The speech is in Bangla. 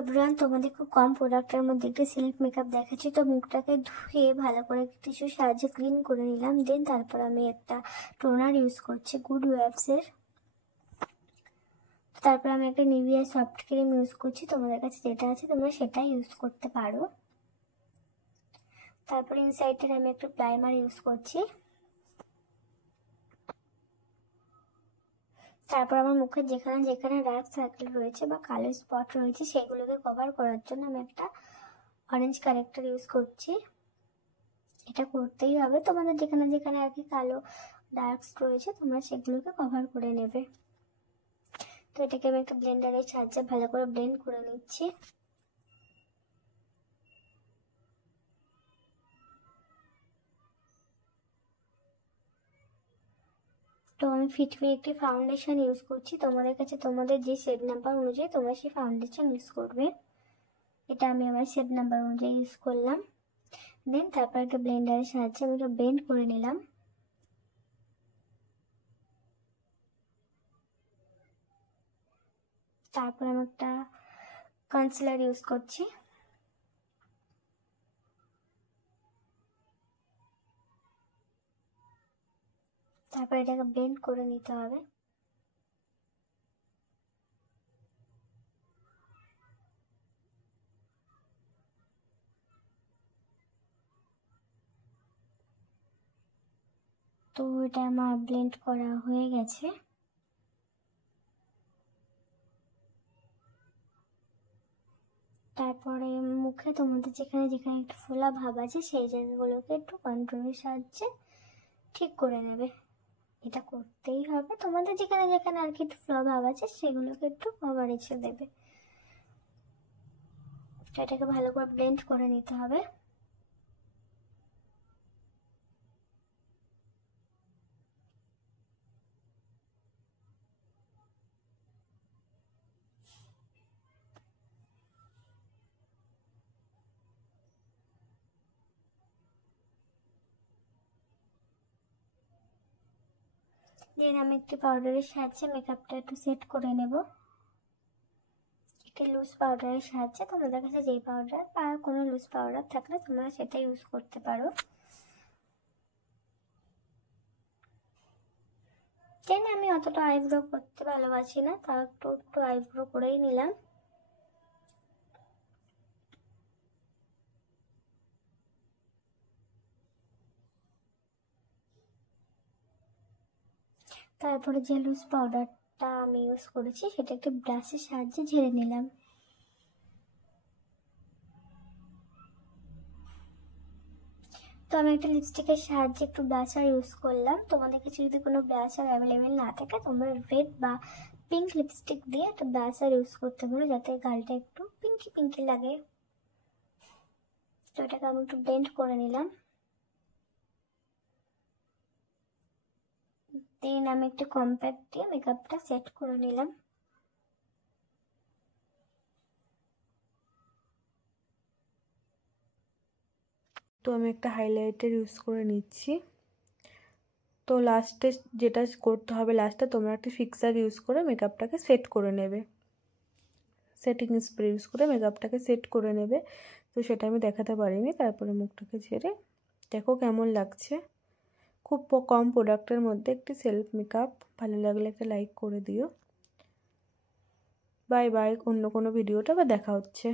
এভরিওয়ান, তোমাদের খুব কম প্রোডাক্টের মধ্যে একটি সেলফ মেকআপ দেখাচ্ছি। তো মুখটাকে ধুয়ে ভালো করে টিস্যুর সাহায্যে ক্লিন করে নিলাম। দেন তারপর আমি একটা টোনার ইউজ করছি গুড ওয়েভসের। তারপর আমি একটা নিভিয়া সফট ক্রিম ইউজ করছি। তোমাদের কাছে যেটা আছে তোমরা সেটাই ইউজ করতে পারো। তারপর ইনসাইডের আমি একটা প্রাইমার ইউজ করছি। তারপর আমার মুখের যেখানে যেখানে ডার্ক সার্কেল রয়েছে বা কালো স্পট রয়েছে সেগুলোকে কভার করার জন্য আমি একটা অরেঞ্জ কারেক্টার ইউজ করছি। এটা করতেই হবে, তোমাদের যেখানে যেখানে আর কি কালো ডার্কস রয়েছে তোমরা সেগুলোকে কভার করে নেবে। তো এটাকে আমি একটা ব্লেন্ডারের সাহায্যে ভালো করে ব্লেন্ড করে নিচ্ছি। তো আমি ফিটমি একটি ফাউন্ডেশন ইউজ করছি। তোমাদের কাছে তোমাদের যে শেড নাম্বার অনুযায়ী তোমরা সেই ফাউন্ডেশন ইউজ করবে। এটা আমি আমার শেড নাম্বার অনুযায়ী ইউজ করলাম। দেন তারপর একটা ব্লেন্ডারের সাহায্যে আমি এটা ব্লেন্ড করে নিলাম। তারপর আমি একটা কনসিলার ইউজ করছি। তারপর এটাকে ব্লেন্ড করে নিতে হবে। তো এটা আমার ব্লেন্ড করা হয়ে গেছে। তারপরে মুখে তোমাদের যেখানে যেখানে একটু ফোলা ভাব আছে সেই জায়গাগুলোকে একটু কন্ট্রোলের সাহায্যে ঠিক করে নেবে। এটা করতেই হবে, তোমাদের যেখানে যেখানে আর কি একটু ফোলা ভাব আছে সেগুলোকে একটু কভারেজে দেবে। এটাকে ভালো করে ব্লেন্ড করে নিতে হবে। দেন আমি একটি পাউডারের সাহায্যে মেকআপটা একটু সেট করে নেব। একটি লুজ পাউডারের সাহায্যে, তোমাদের কাছে যেই পাউডার বা কোনো লুজ পাউডার থাকলে তোমরা সেটা ইউজ করতে পারো। দেন আমি অতটা আইব্রো করতে ভালোবাসি না, তাও একটু একটু আইব্রো করেই নিলাম। তারপরে যে লুজ পাউডারটা আমি ইউজ করেছি সেটা একটু ব্রাশের সাহায্যে ঝেড়ে নিলাম। তো আমি একটা লিপস্টিকের সাহায্যে একটু ব্লাশার ইউজ করলাম। তোমাদের কাছে যদি কোনো ব্লাশার অ্যাভেলেবেল না থাকে তোমরা রেড বা পিঙ্ক লিপস্টিক দিয়ে একটা ব্লাশার ইউজ করতে পারো যাতে গালটা একটু পিঙ্কি পিঙ্কি লাগে। তো এটাকে আমি একটু ব্লেন্ড করে নিলাম। দেন আমি একটু কম্প্যাক্ট দিয়ে মেকআপটা সেট করে নিলাম। তো আমি একটা হাইলাইটার ইউজ করে নিচ্ছি। তো লাস্টে যেটা করতে হবে, লাস্টে তোমরা একটা ফিক্সার ইউজ করে মেকআপটাকে সেট করে নেবে, সেটিং স্প্রে ইউজ করে মেকআপটাকে সেট করে নেবে। তো সেটা আমি দেখাতে পারিনি। তারপরে মুখটাকে ঝেড়ে দেখো কেমন লাগছে। খুব কম প্রোডাক্টের মধ্যে একটি সেলফ মেকআপ। ভালো লাগলে একটা লাইক করে দিও। বাই বাই, অন্য কোনো ভিডিওটা বা দেখা হচ্ছে।